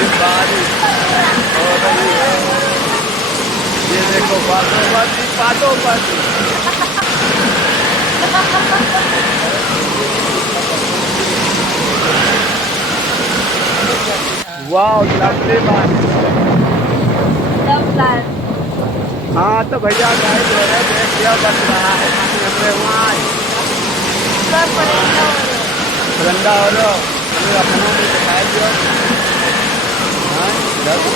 ये बारिश हो रही है। ये देखो बातों बाती। वाह लवली बारिश। हाँ तो भैया गाइड हो रहे देखिए बन रहा है पानी हमरे वहाँ ठंडा हो रहा हमें अपनों में दिखाई दियो। हाँ इधर तो